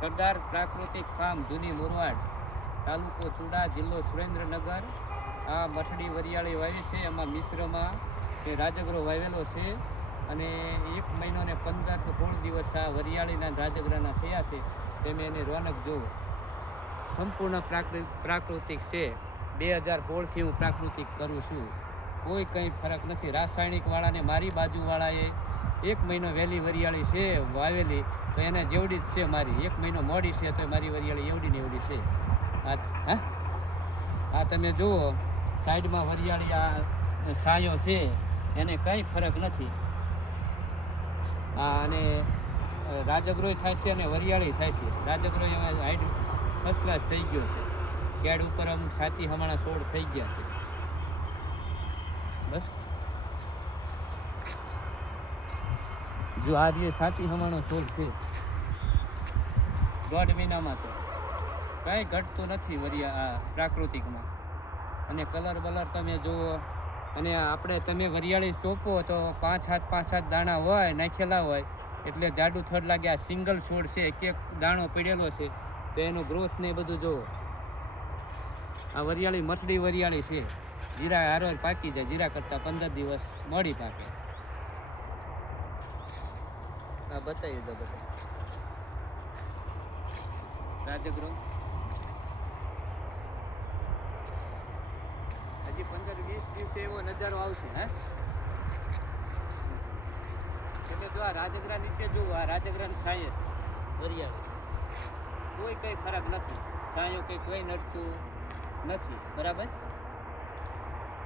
સરદાર પ્રાકૃતિક ફાર્મ જૂની મોરવાડ, તાલુકો ચુડા, જિલ્લો સુરેન્દ્રનગર. આ મઠડી વરિયાળી વાવી છે. એમાં મિશ્રમાં એ રાજગરો વાવેલો છે અને 1 મહિનો ને 15 કે 16 દિવસ આ વરિયાળીના રાજગરાના થયા છે. તમે એની રોનક જુઓ, સંપૂર્ણ પ્રાકૃતિક છે. 2016થી હું પ્રાકૃતિક કરું છું. કોઈ કંઈ ફરક નથી. રાસાયણિકવાળાને મારી બાજુવાળાએ 1 મહિનો વહેલી વરિયાળી છે વાવેલી, તો એને જેવડી જ છે મારી. 1 મહિનો મોડી છે તો મારી વરિયાળી એવડી ને એવડી છે. આ તમે જુઓ સાઈડમાં વરિયાળી, આ સાયો છે, એને કંઈ ફરક નથી. અને રાજગરોય થાય છે અને વરિયાળી થાય છે. રાજગરો એમાં હાઈટ ફર્સ્ટ ક્લાસ થઈ ગયો છે. કેડ ઉપર અમુક છાતી હમણાં છોડ થઈ ગયા છે. બસ જો આ રીતે છાતી હમણાનો છોડ છે. 1.5 મહિનામાં તો કંઈ ઘટતું નથી આ પ્રાકૃતિકમાં. અને કલર બલર તમે જુઓ. અને આપણે તમે વરિયાળી ચોપો તો 5 દાણા હોય નાખેલા હોય એટલે જાડું થડ લાગે. આ સિંગલ છોડ છે, એક દાણો પડેલો છે, તો એનો ગ્રોથ ને બધું જુઓ. આ વરિયાળી મઠડી વરિયાળી છે. જીરા હારો પાકી જાય. જીરા કરતાં 15 દિવસ મોડી પાકે. આ બતાવી દો બધા રાજગરો. હજી 15-20 દિવસે એવો નજારો આવશે. એટલે જો આ રાજગરા નીચે જુઓ, આ રાજગરાની સાયસ વરિયાળી કોઈ કંઈ ફરક નથી. સાયો કોઈ નડતું નથી. બરાબર,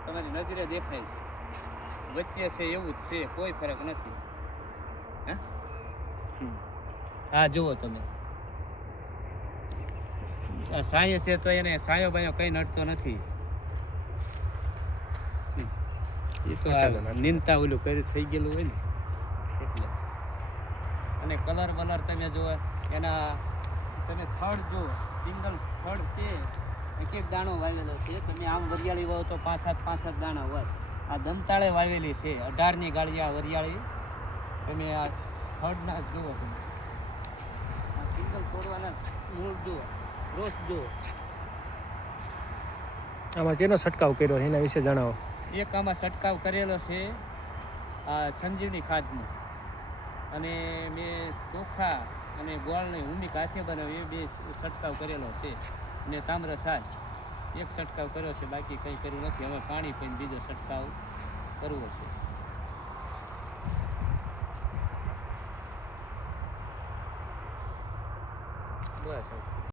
તમારી નજરે દેખાય છે. વચ્ચે છે એવું જ છે, કોઈ ફરક નથી. હા જુઓ તમે, આ સાયો છે તો એને સાયો બાયો કંઈ નડતો નથી. એ તો નિંદતા ઓલું કરી થઈ ગયેલું હોય ને એટલે. અને કલર બલર તમે જુઓ, એના તમે થડ જુઓ, સિંગલ થડ છે. એક દાણો વાવેલો છે. તમે આમ વરિયાળી વાવો તો 5-7 દાણા હોય. આ દમતાળે વાવેલી છે. 18ની ગાળી આ વરિયાળી. તમે આ થડના જ જુઓ. તમે આ સિંગલ છોડવાના મૂળ જુઓ, ગ્રોથ જુઓ. આમાં કેનો છંટકાવ કર્યો એના વિશે જણાવો. એક આમાં છંટકાવ કરેલો છે આ સંજીવની ખાદનો, અને મેં ચોખા અને ગોળને હુમિક હાથે બનાવી એ 2 છંટકાવ કરેલો છે. અને તામ્ર છાશ એક છંટકાવ કર્યો છે, બાકી કંઈ કર્યું નથી. હવે પાણી પીને બીજો છંટકાવ કરવો છે. બસ.